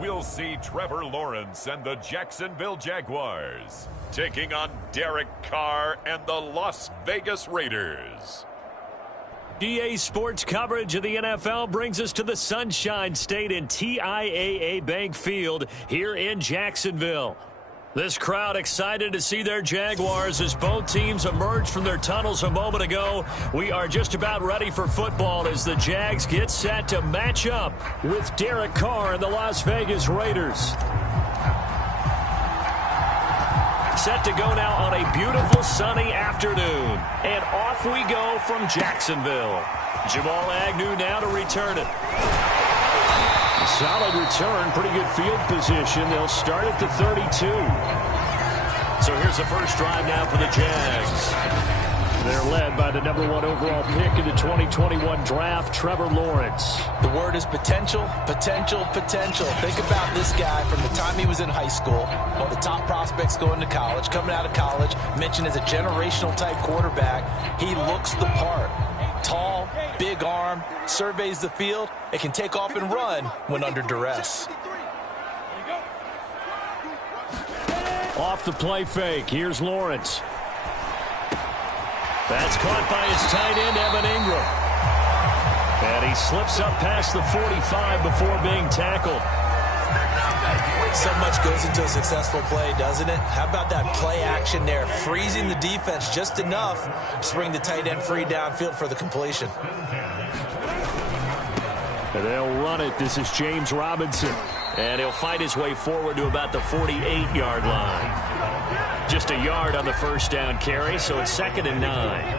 we'll see Trevor Lawrence and the Jacksonville Jaguars taking on Derek Carr and the Las Vegas Raiders. EA Sports coverage of the NFL brings us to the Sunshine State in TIAA Bank Field here in Jacksonville. This crowd excited to see their Jaguars as both teams emerged from their tunnels a moment ago. We are just about ready for football as the Jags get set to match up with Derek Carr and the Las Vegas Raiders. Set to go now on a beautiful sunny afternoon. And off we go from Jacksonville. Jamal Agnew now to return it. Solid return, pretty good field position. They'll start at the 32. So here's the first drive now for the Jags. They're led by the number 1 overall pick in the 2021 draft, Trevor Lawrence. The word is potential, potential, potential. Think about this guy from the time he was in high school, one of the top prospects going to college, coming out of college, mentioned as a generational type quarterback. He looks the part. Tall, big arm, surveys the field, and can take off and run when under duress. Off the play fake, here's Lawrence. That's caught by his tight end, Evan Ingram. And he slips up past the 45 before being tackled. So much goes into a successful play, doesn't it? How about that play action there? Freezing the defense just enough to bring the tight end free downfield for the completion. And they'll run it. This is James Robinson. And he'll fight his way forward to about the 48-yard line. Just a yard on the first down carry, so it's 2nd and 9.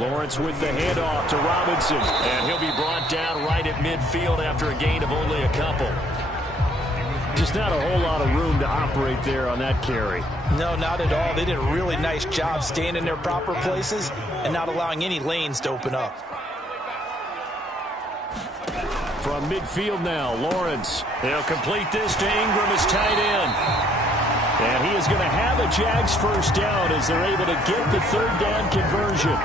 Lawrence with the handoff to Robinson. And he'll be brought down right at midfield after a gain of only a couple. Just not a whole lot of room to operate there on that carry. No, not at all. They did a really nice job staying in their proper places and not allowing any lanes to open up. From midfield now, Lawrence. They'll complete this to Ingram as tight end. And he is going to have a Jags first down as they're able to get the 3rd down conversion.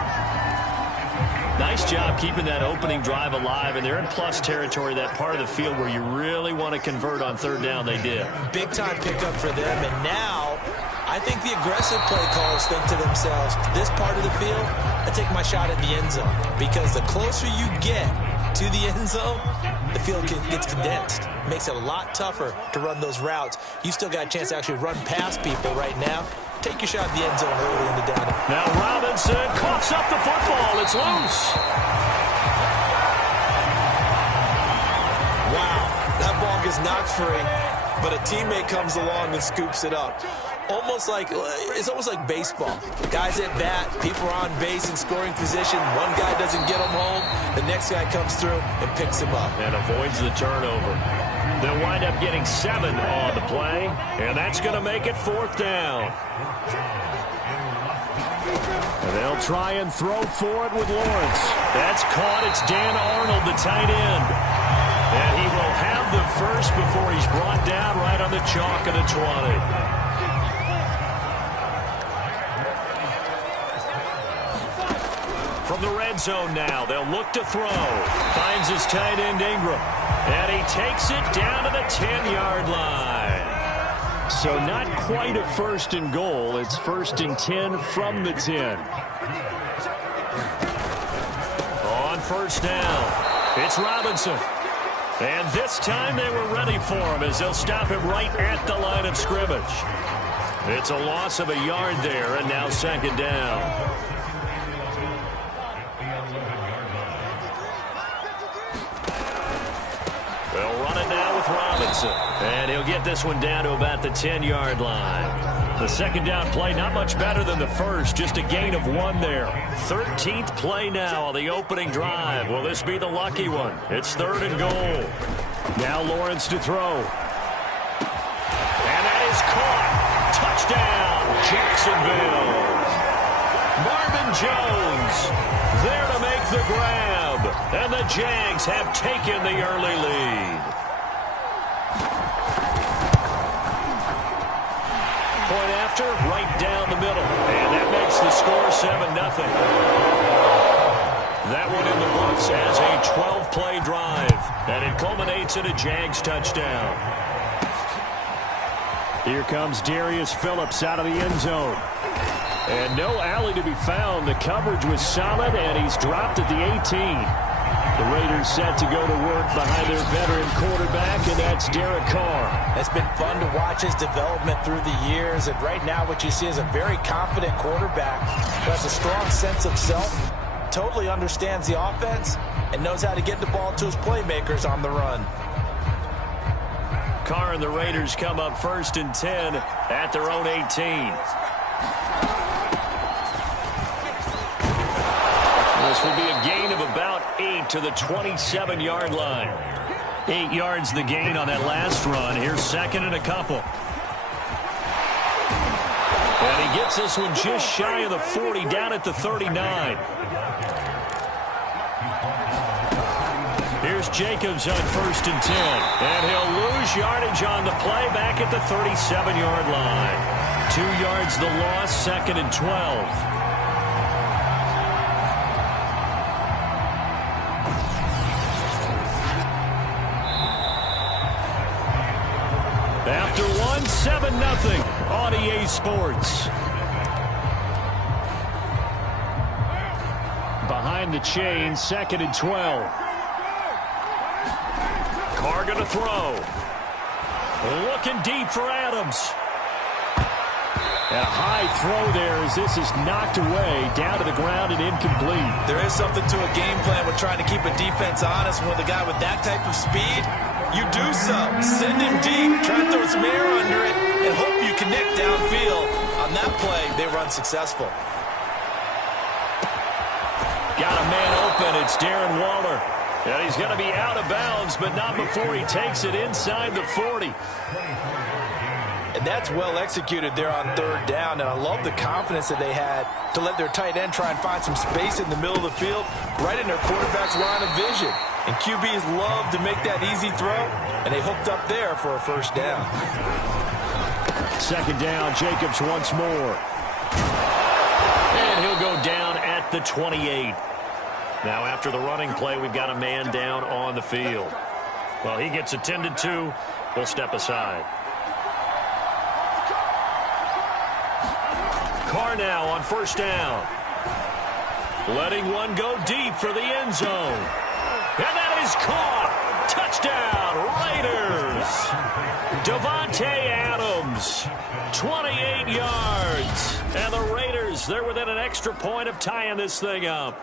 Nice job keeping that opening drive alive, and they're in plus territory, that part of the field where you really want to convert on 3rd down. They did. Big time pickup for them, and now I think the aggressive play callers think to themselves, this part of the field, I take my shot at the end zone, because the closer you get to the end zone, the field gets condensed. Makes it a lot tougher to run those routes. You still got a chance to actually run past people right now. Take your shot at the end zone early in the down. Now Robinson coughs up the football. It's loose. Wow, that ball gets knocked free, but a teammate comes along and scoops it up. It's almost like baseball. Guys at bat, people are on base in scoring position. One guy doesn't get him home. The next guy comes through and picks him up. And avoids the turnover. They'll wind up getting 7 on the play, and that's going to make it 4th down. And they'll try and throw for it with Lawrence. That's caught. It's Dan Arnold, the tight end. And he will have the first before he's brought down right on the chalk of the 20. From the red zone now, they'll look to throw. Finds his tight end, Ingram. And he takes it down to the 10-yard line. So not quite a 1st and goal. It's 1st and 10 from the 10. On 1st down, it's Robinson. And this time they were ready for him as they'll stop him right at the line of scrimmage. It's a loss of a yard there, and now 2nd down. They'll run it now with Robinson. And he'll get this one down to about the 10-yard line. The 2nd down play, not much better than the first. Just a gain of 1 there. 13th play now on the opening drive. Will this be the lucky one? It's 3rd and goal. Now Lawrence to throw. And that is caught. Touchdown, Jacksonville. Marvin Jones there to make the grab. And the Jags have taken the early lead. Point after, right down the middle. And that makes the score 7-0. That one in the books as a 12-play drive. And it culminates in a Jags touchdown. Here comes Darius Phillips out of the end zone. And no alley to be found. The coverage was solid, and he's dropped at the 18. The Raiders set to go to work behind their veteran quarterback, and that's Derek Carr. It's been fun to watch his development through the years, and right now what you see is a very confident quarterback who has a strong sense of self, totally understands the offense, and knows how to get the ball to his playmakers on the run. Carr and the Raiders come up 1st and 10 at their own 18. This will be a gain of about 8 to the 27-yard line. 8 yards the gain on that last run. Here's 2nd and a couple. And he gets this one just shy of the 40, down at the 39. Here's Jacobs on 1st and 10. And he'll lose yardage on the play back at the 37-yard line. 2 yards the loss, 2nd and 12. After one, 7-0 on EA Sports. Behind the chain, 2nd and 12. Carr going to throw. Looking deep for Adams. And a high throw there as this is knocked away, down to the ground and incomplete. There is something to a game plan with trying to keep a defense honest. When the guy with that type of speed, you do so. Send him deep, try to throw some air under it, and hope you connect downfield. On that play, they run successful. Got a man open. It's Darren Waller. And he's going to be out of bounds, but not before he takes it inside the 40. And that's well executed there on 3rd down. And I love the confidence that they had to let their tight end try and find some space in the middle of the field, right in their quarterback's line of vision. And QBs love to make that easy throw, and they hooked up there for a 1st down. 2nd down, Jacobs once more. And he'll go down at the 28. Now after the running play, we've got a man down on the field. Well, he gets attended to. We'll step aside. Carr now on 1st down. Letting one go deep for the end zone. And that is caught. Touchdown, Raiders. Devontae Adams, 28 yards. And the Raiders, they're within an extra point of tying this thing up.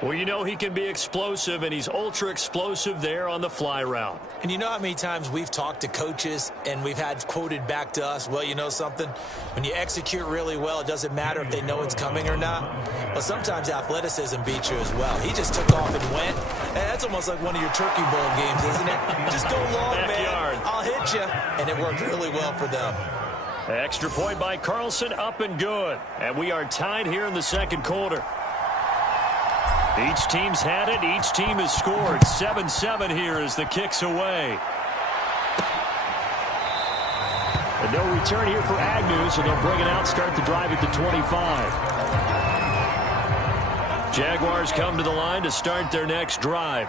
Well, you know he can be explosive, and he's ultra-explosive there on the fly route. And you know how many times we've talked to coaches and we've had quoted back to us, well, you know something? When you execute really well, it doesn't matter if they know it's coming or not. But sometimes athleticism beats you as well. He just took off and went. And that's almost like one of your Turkey Bowl games, isn't it? Just go long, man. I'll hit you. And it worked really well for them. Extra point by Carlson, up and good. And we are tied here in the 2nd quarter. Each team's had it. Each team has scored. 7-7 here as the kick's away. And no return here for Agnew, so they'll bring it out, start the drive at the 25. Jaguars come to the line to start their next drive.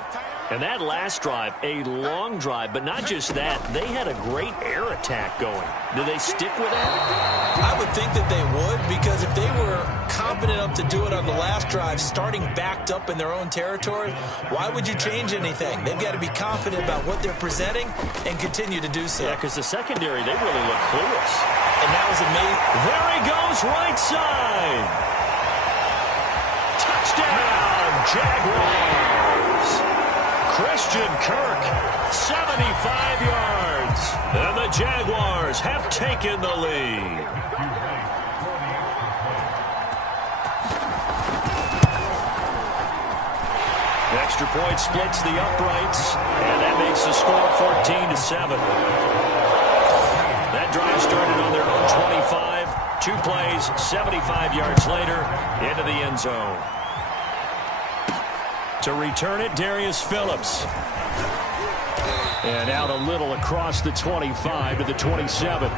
And that last drive, a long drive, but not just that. They had a great air attack going. Do they stick with that? I would think that they would, because if they were confident enough to do it on the last drive, starting backed up in their own territory, why would you change anything? They've got to be confident about what they're presenting and continue to do so. Yeah, because the secondary, they really look clueless. And that was amazing. There he goes, right side. Touchdown, Jaguars. Christian Kirk, 75 yards. And the Jaguars have taken the lead. Extra point splits the uprights, and that makes the score 14-7. That drive started on their own 25. 2 plays, 75 yards later, into the end zone. To return it, Darius Phillips. And out a little across the 25 to the 27.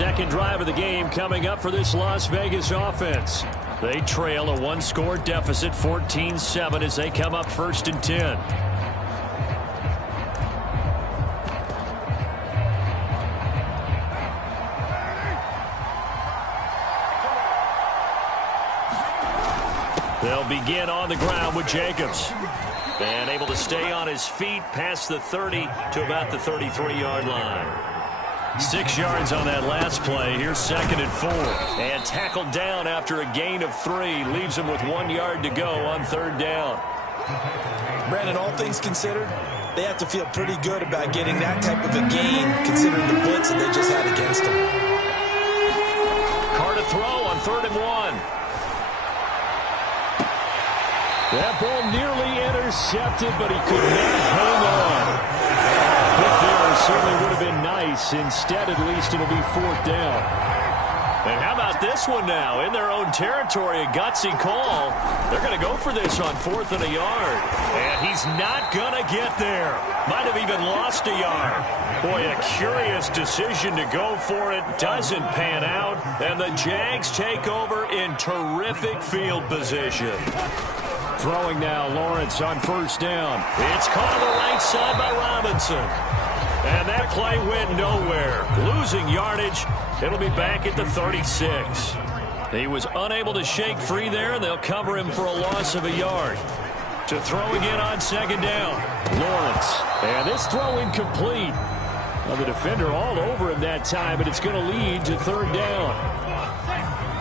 second drive of the game coming up for this Las Vegas offense. They trail a one-score deficit, 14-7, as they come up 1st and 10. They'll begin on the ground with Jacobs. And able to stay on his feet past the 30 to about the 33-yard line. 6 yards on that last play. Here's 2nd and 4. And tackled down after a gain of 3. Leaves him with 1 yard to go on 3rd down. Brandon, all things considered, they have to feel pretty good about getting that type of a gain considering the blitz that they just had against them. Carr to throw on 3rd and 1. That ball nearly intercepted, but he could not hang on. Quick there certainly would have been nice. Instead, at least, it'll be 4th down. And how about this one now? In their own territory, a gutsy call. They're going to go for this on 4th and a yard. And he's not going to get there. Might have even lost a yard. Boy, a curious decision to go for it. Doesn't pan out. And the Jags take over in terrific field position. Throwing now, Lawrence on 1st down. It's caught on the right side by Robinson. And that play went nowhere. Losing yardage. It'll be back at the 36. He was unable to shake free there, and they'll cover him for a loss of a yard. To throw again on 2nd down. Lawrence. And this throw incomplete. Well, the defender all over him that time, but it's going to lead to 3rd down.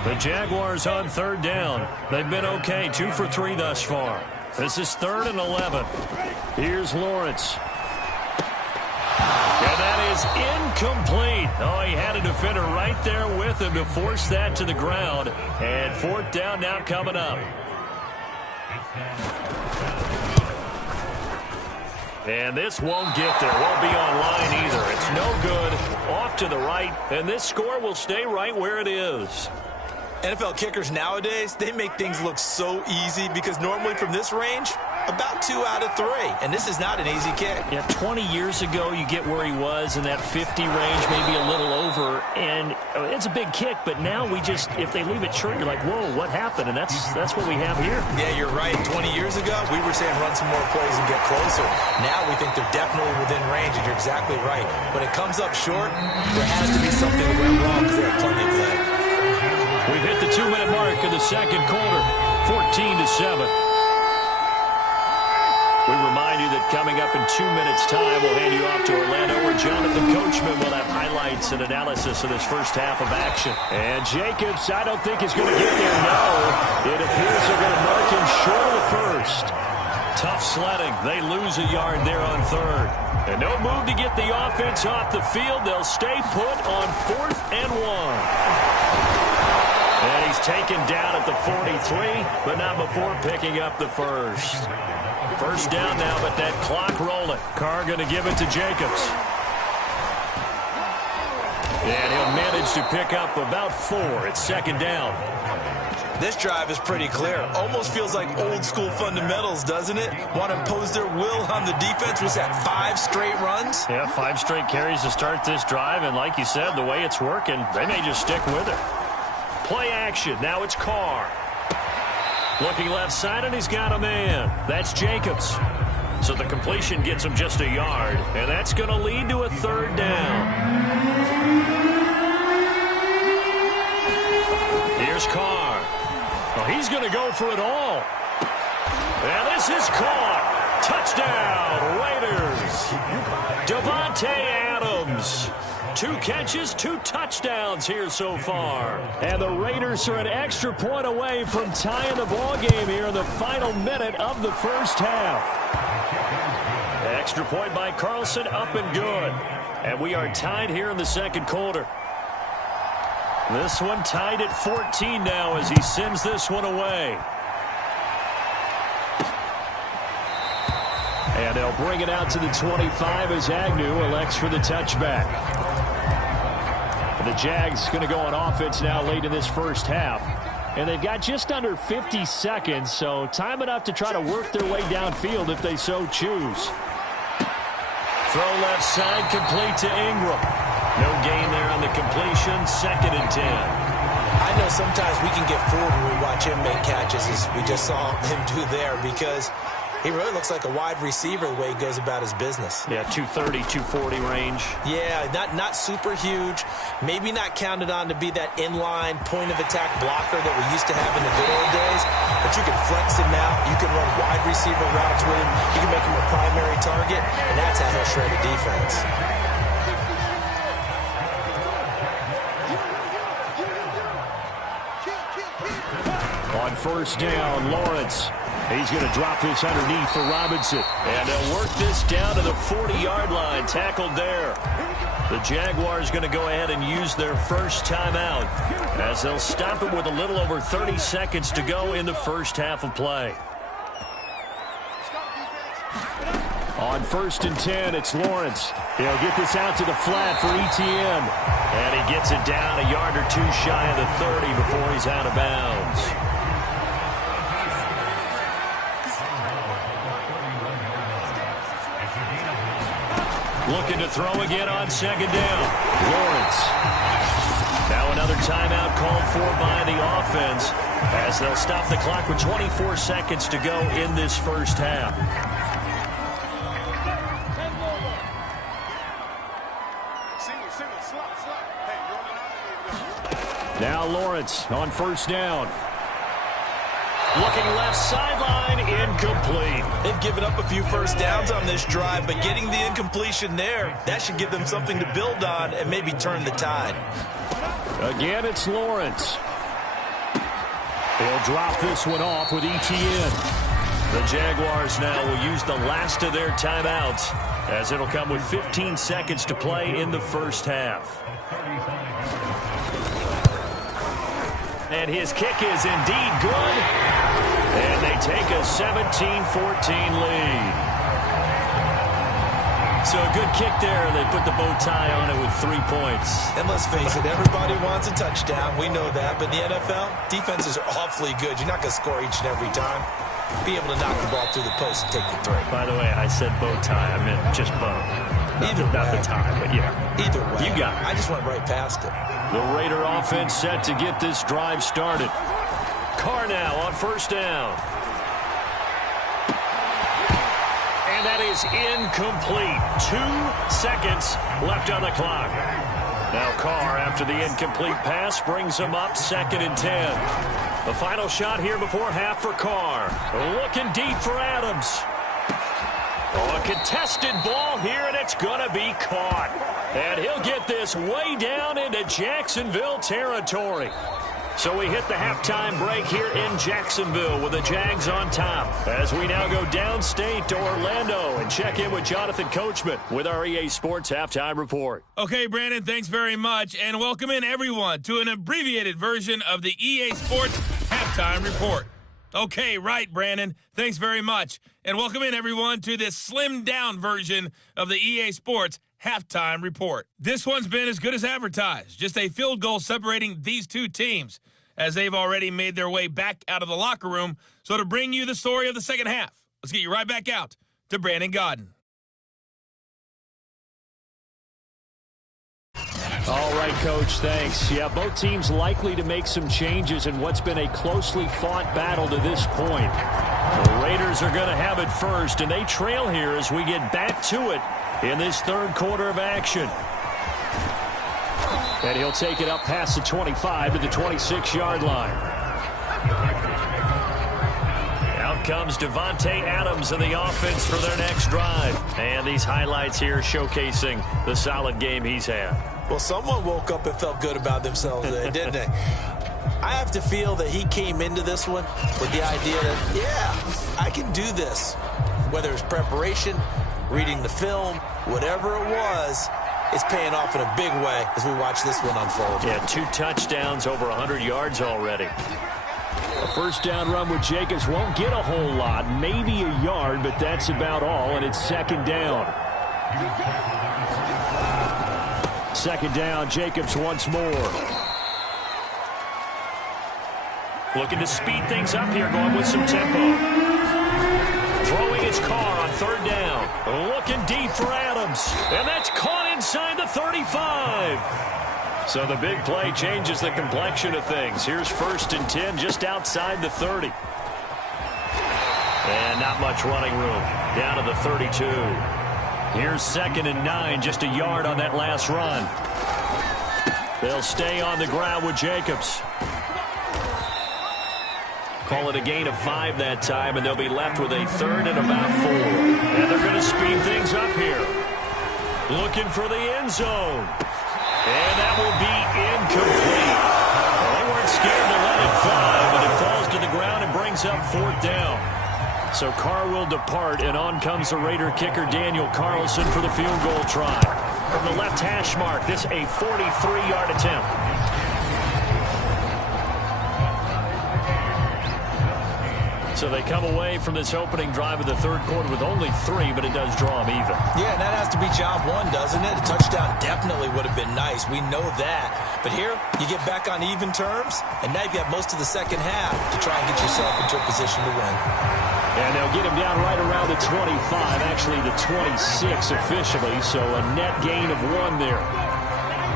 The Jaguars on 3rd down. They've been okay, 2 for 3 thus far. This is 3rd and 11. Here's Lawrence. And that is incomplete. Oh, he had a defender right there with him to force that to the ground. And 4th down now coming up. And this won't get there. Won't be on line either. It's no good. Off to the right. And this score will stay right where it is. NFL kickers nowadays, they make things look so easy because normally from this range, about 2 out of 3. And this is not an easy kick. Yeah, 20 years ago, you get where he was in that 50 range, maybe a little over. And it's a big kick, but now we just, if they leave it short, you're like, whoa, what happened? And that's what we have here. Yeah, you're right. 20 years ago, we were saying run some more plays and get closer. Now we think they're definitely within range, and you're exactly right. When it comes up short, there has to be something that went wrong because they have plenty of leg. We've hit the 2-minute mark of the 2nd quarter, 14-7. We remind you that coming up in 2 minutes' time, we'll hand you off to Orlando, where Jonathan Coachman will have highlights and analysis of this first half of action. And Jacobs, I don't think is going to get there. No, it appears they're going to mark him short of the 1st. Tough sledding. They lose a yard there on 3rd. And no move to get the offense off the field. They'll stay put on 4th and 1. And he's taken down at the 43, but not before picking up the 1st. 1st down now, but that clock rolling. Carr going to give it to Jacobs. And he'll manage to pick up about 4. It's 2nd down. This drive is pretty clear. Almost feels like old school fundamentals, doesn't it? Want to impose their will on the defense. Was that 5 straight runs? Yeah, 5 straight carries to start this drive. And like you said, the way it's working, they may just stick with it. Play action. Now it's Carr. Looking left side, and he's got a man. That's Jacobs. So the completion gets him just a yard. And that's going to lead to a 3rd down. Here's Carr. Oh, he's going to go for it all. And this is caught. Touchdown, Raiders. Davante Adams. 2 catches, 2 touchdowns here so far. And the Raiders are an extra point away from tying the ball game here in the final minute of the first half. Extra point by Carlson, up and good. And we are tied here in the 2nd quarter. This one tied at 14 now as he sends this one away. And they'll bring it out to the 25 as Agnew elects for the touchback. The Jags going to go on offense now late in this first half. And they've got just under 50 seconds, so time enough to try to work their way downfield if they so choose. Throw left side, complete to Ingram. No gain there on the completion. 2nd and 10. I know sometimes we can get fooled when we watch him make catches, as we just saw him do there, because he really looks like a wide receiver the way he goes about his business. Yeah, 230, 240 range. Yeah, not super huge. Maybe not counted on to be that inline point-of-attack blocker that we used to have in the good old days. But you can flex him out. You can run wide receiver routes with him. You can make him a primary target, and that's how he'll shred a defense. On 1st down, Lawrence. He's going to drop this underneath for Robinson. And they'll work this down to the 40-yard line. Tackled there. The Jaguars going to go ahead and use their first timeout as they'll stop it with a little over 30 seconds to go in the first half of play. On 1st and 10, it's Lawrence. He'll get this out to the flat for ETN. And he gets it down a yard or two shy of the 30 before he's out of bounds. Looking to throw again on 2nd down. Lawrence. Now another timeout called for by the offense as they'll stop the clock with 24 seconds to go in this first half. Now Lawrence on 1st down. Looking left sideline, incomplete. They've given up a few first downs on this drive, but getting the incompletion there, that should give them something to build on and maybe turn the tide. Again, it's Lawrence. He'll drop this one off with ETN. The Jaguars now will use the last of their timeouts as it'll come with 15 seconds to play in the first half. And his kick is indeed good. And they take a 17-14 lead. So a good kick there. They put the bow tie on it with 3 points. And let's face it, everybody wants a touchdown. We know that. But in the NFL, defenses are awfully good. You're not going to score each and every time. Be able to knock the ball through the post and take the three. By the way, I said bow tie. I meant just bow. Not the tie, but yeah. Either way. You got it. I just went right past it. The Raider offense set to get this drive started. Carr now on 1st down. And that is incomplete. 2 seconds left on the clock. Now Carr, after the incomplete pass, brings him up 2nd and 10. The final shot here before half for Carr. Looking deep for Adams. Oh, a contested ball here, and it's going to be caught. And he'll get this way down into Jacksonville territory. So we hit the halftime break here in Jacksonville with the Jags on top. As we now go downstate to Orlando and check in with Jonathan Coachman with our EA Sports Halftime Report. Okay, Brandon, thanks very much. And welcome in, everyone, to an abbreviated version of the EA Sports Halftime Report. Okay, right, Brandon. Thanks very much. And welcome in, everyone, to this slimmed-down version of the EA Sports Halftime Report. This one's been as good as advertised. Just a field goal separating these two teams as they've already made their way back out of the locker room. So to bring you the story of the second half, let's get you right back out to Brandon Godden. All right, Coach, thanks. Yeah, both teams likely to make some changes in what's been a closely fought battle to this point. The Raiders are going to have it first, and they trail here as we get back to it in this third quarter of action. And he'll take it up past the 25 to the 26-yard line. Out comes Devontae Adams in the offense for their next drive. And these highlights here showcasing the solid game he's had. Well, someone woke up and felt good about themselves there, didn't they? I have to feel that he came into this one with the idea that, yeah, I can do this. Whether it's preparation, reading the film, whatever it was, it's paying off in a big way as we watch this one unfold. Yeah, 2 touchdowns, over 100 yards already. A first down run with Jacobs won't get a whole lot, maybe a yard, but that's about all, and it's second down. Second down, Jacobs once more. Looking to speed things up here, going with some tempo. Throwing it's Carr on third down. Looking deep for Adams. And that's caught inside the 35. So the big play changes the complexion of things. Here's 1st and 10 just outside the 30. And not much running room. Down to the 32. Here's 2nd and 9, just a yard on that last run. They'll stay on the ground with Jacobs. Call it a gain of 5 that time, and they'll be left with a 3rd and about 4. And they're going to speed things up here. Looking for the end zone. And that will be incomplete. Well, they weren't scared to let it fly, but it falls to the ground and brings up 4th down. So Carr will depart, and on comes the Raider kicker Daniel Carlson for the field goal try. From the left hash mark, this a 43-yard attempt. So they come away from this opening drive of the third quarter with only 3, but it does draw them even. Yeah, and that has to be job one, doesn't it? A touchdown definitely would have been nice. We know that. But here, you get back on even terms, and now you've got most of the second half to try and get yourself into a position to win. And they'll get him down right around the 25, actually the 26 officially, so a net gain of 1 there.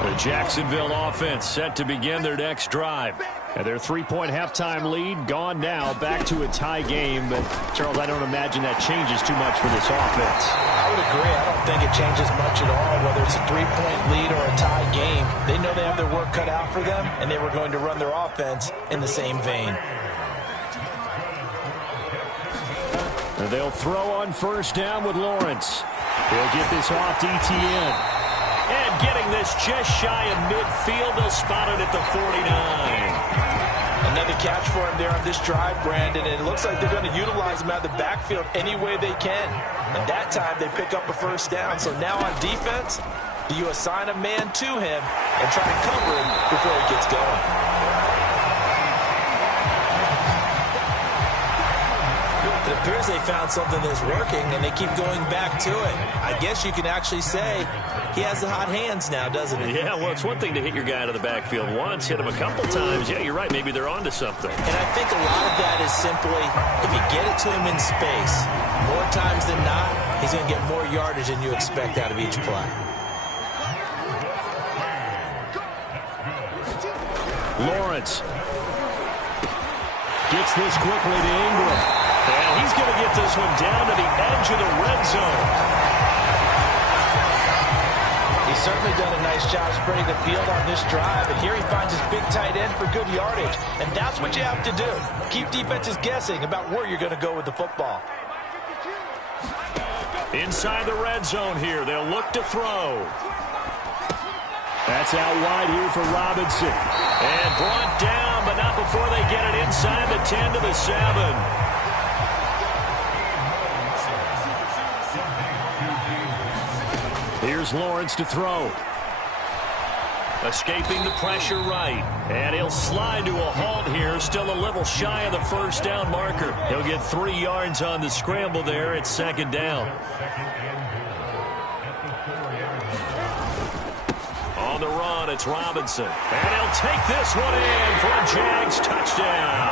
The Jacksonville offense set to begin their next drive. And their 3-point halftime lead gone now, back to a tie game. But, Charles, I don't imagine that changes too much for this offense. I would agree. I don't think it changes much at all, whether it's a 3-point lead or a tie game. They know they have their work cut out for them, and they were going to run their offense in the same vein. And they'll throw on 1st down with Lawrence. He'll get this off to Etienne. And getting this just shy of midfield, they'll spot it at the 49. Another catch for him there on this drive, Brandon, and it looks like they're going to utilize him out of the backfield any way they can. And that time they pick up a 1st down. So now on defense, do you assign a man to him and try and cover him before he gets going? It appears they found something that's working, and they keep going back to it. I guess you can actually say he has the hot hands now, doesn't he? Yeah, well, it's one thing to hit your guy out of the backfield once, hit him a couple times. Yeah, you're right. Maybe they're onto something. And I think a lot of that is simply if you get it to him in space, more times than not, he's going to get more yardage than you expect out of each play. Lawrence gets this quickly to Ingram. And he's going to get this one down to the edge of the red zone. He's certainly done a nice job spreading the field on this drive, and here he finds his big tight end for good yardage. And that's what you have to do. Keep defenses guessing about where you're going to go with the football. Inside the red zone here, they'll look to throw. That's out wide here for Robinson. And brought down, but not before they get it inside the 10 to the 7. Here's Lawrence to throw. Escaping the pressure right. And he'll slide to a halt here. Still a little shy of the 1st down marker. He'll get 3 yards on the scramble there. It's 2nd down. On the run, it's Robinson. And he'll take this one in for a Jags touchdown.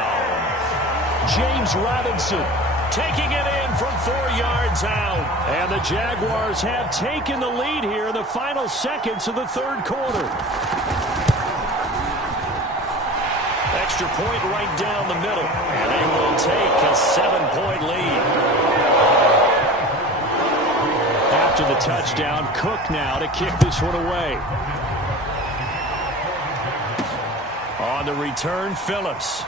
James Robinson taking it in from 4 yards out. And the Jaguars have taken the lead here in the final seconds of the third quarter. Extra point right down the middle. And they will take a 7-point lead. After the touchdown, Cook now to kick this one away. On the return, Phillips.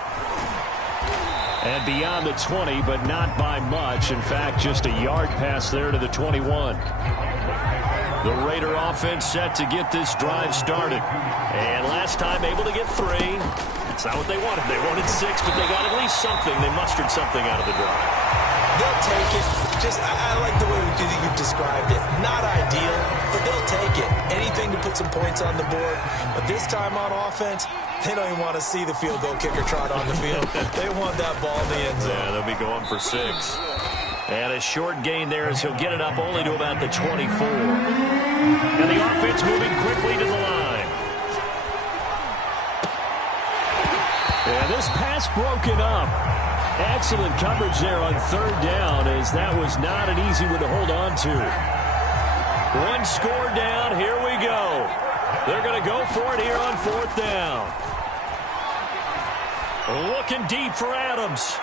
And beyond the 20, but not by much. In fact, just a yard pass there to the 21. The Raider offense set to get this drive started. And last time able to get 3. That's not what they wanted. They wanted 6, but they got at least something. They mustered something out of the drive. They'll take it. I like the way you've described it. Not ideal, but they'll take it. Anything to put some points on the board. But this time on offense, they don't even want to see the field goal kicker trot on the field. They want that ball in the end zone. Yeah, they'll be going for 6. And a short gain there as he'll get it up only to about the 24. And the offense moving quickly to the line. And this pass broken up. Excellent coverage there on third down, as that was not an easy one to hold on to. One score down. Here we go. They're going to go for it here on fourth down. Looking deep for Adams.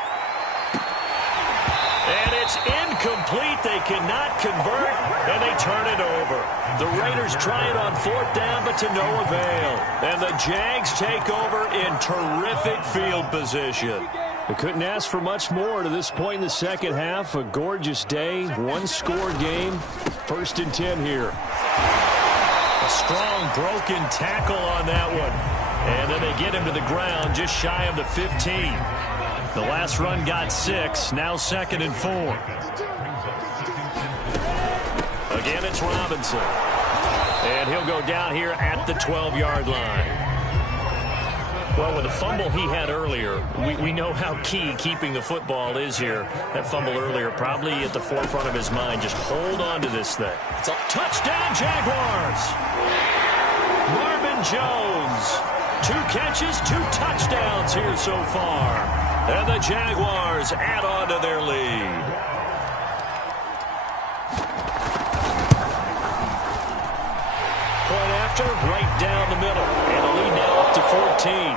And it's incomplete. They cannot convert, and they turn it over. The Raiders try it on fourth down, but to no avail. And the Jags take over in terrific field position. They couldn't ask for much more to this point in the second half. A gorgeous day, one-score game. 1st and 10 here. A strong broken tackle on that one. And then they get him to the ground just shy of the 15. The last run got 6. Now 2nd and 4. Again, it's Robinson. And he'll go down here at the 12-yard line. Well, with the fumble he had earlier, we know how key keeping the football is here. That fumble earlier probably at the forefront of his mind. Just hold on to this thing. It's a touchdown, Jaguars. Marvin Jones. 2 catches, 2 touchdowns here so far. And the Jaguars add on to their lead. Point after, right down the middle. And the lead now up to 14.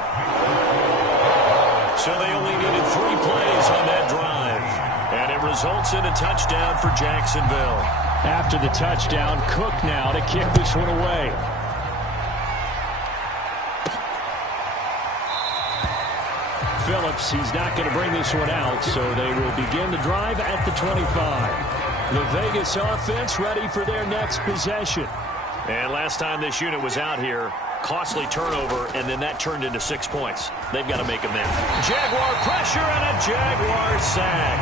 So they only needed 3 plays on that drive. And it results in a touchdown for Jacksonville. After the touchdown, Cook now to kick this one away. Phillips, he's not going to bring this one out, so they will begin the drive at the 25. The Vegas offense ready for their next possession. And last time this unit was out here, costly turnover, and then that turned into 6 points. They've got to make them there. Jaguar pressure and a Jaguar sack.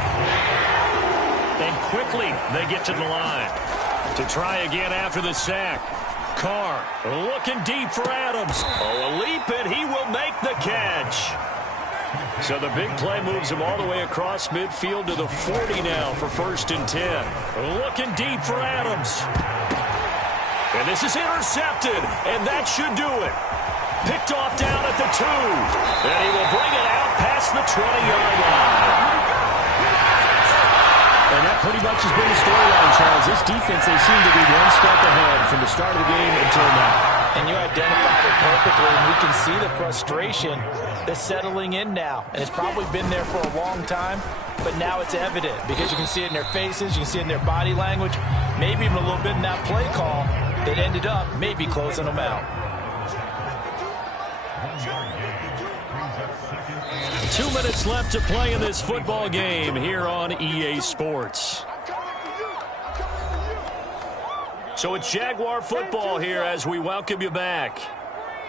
And quickly they get to the line to try again after the sack. Carr looking deep for Adams. Oh, a leap, and he will make the catch. So the big play moves him all the way across midfield to the 40 now for 1st and 10. Looking deep for Adams. And this is intercepted, and that should do it. Picked off down at the 2. And he will bring it out past the 20-yard line. And that pretty much has been the storyline, Charles. This defense, they seem to be one step ahead from the start of the game until now. And you identified it perfectly, and we can see the frustration that's settling in now. And it's probably been there for a long time, but now it's evident because you can see it in their faces, you can see it in their body language, maybe even a little bit in that play call that ended up maybe closing them out. 2 minutes left to play in this football game here on EA Sports. So it's Jaguar football here as we welcome you back.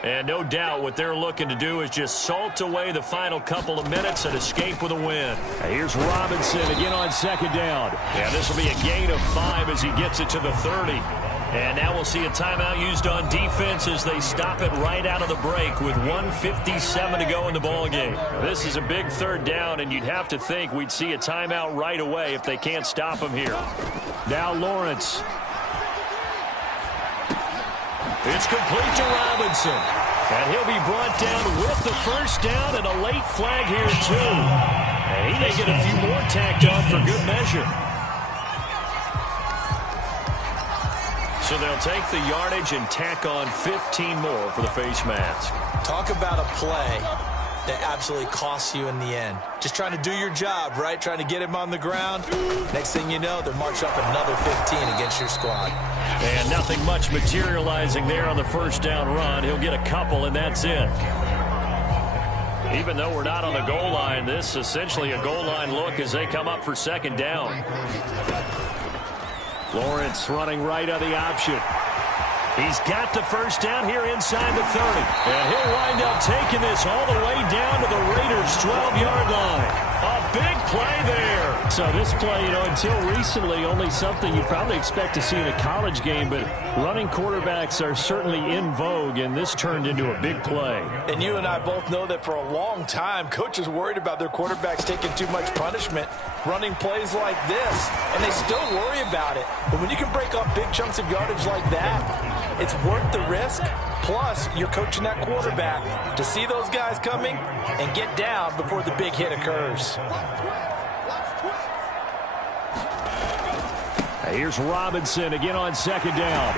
And no doubt what they're looking to do is just salt away the final couple of minutes and escape with a win. Here's Robinson again on 2nd down. Yeah, this will be a gain of 5 as he gets it to the 30. And now we'll see a timeout used on defense as they stop it right out of the break with 1:57 to go in the ballgame. This is a big 3rd down, and you'd have to think we'd see a timeout right away if they can't stop him here. Now Lawrence. It's complete to Robinson. And he'll be brought down with the 1st down and a late flag here, too. And he may get a few more tacked on for good measure. So they'll take the yardage and tack on 15 more for the face mask. Talk about a play that absolutely costs you in the end. Just trying to do your job, right? Trying to get him on the ground. Next thing you know, they're marching up another 15 against your squad. And nothing much materializing there on the 1st down run. He'll get a couple, and that's it. Even though we're not on the goal line, this is essentially a goal line look as they come up for 2nd down. Lawrence running right on the option. He's got the 1st down here inside the 30. And he'll wind up taking this all the way down to the Raiders' 12-yard line. A big play there. So this play, until recently, only something you probably expect to see in a college game, but running quarterbacks are certainly in vogue, and this turned into a big play. And you and I both know that for a long time, coaches worried about their quarterbacks taking too much punishment. running plays like this, and they still worry about it. But when you can break up big chunks of yardage like that, it's worth the risk. Plus, you're coaching that quarterback to see those guys coming and get down before the big hit occurs. Here's Robinson again on second down.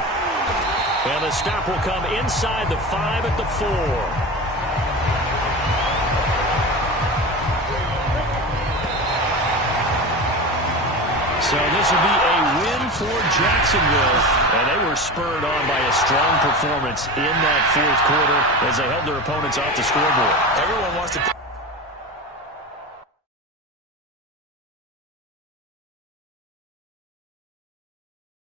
And the stop will come inside the 5 at the 4. So this will be a win for Jacksonville. And they were spurred on by a strong performance in that fourth quarter as they held their opponents off the scoreboard. Everyone wants to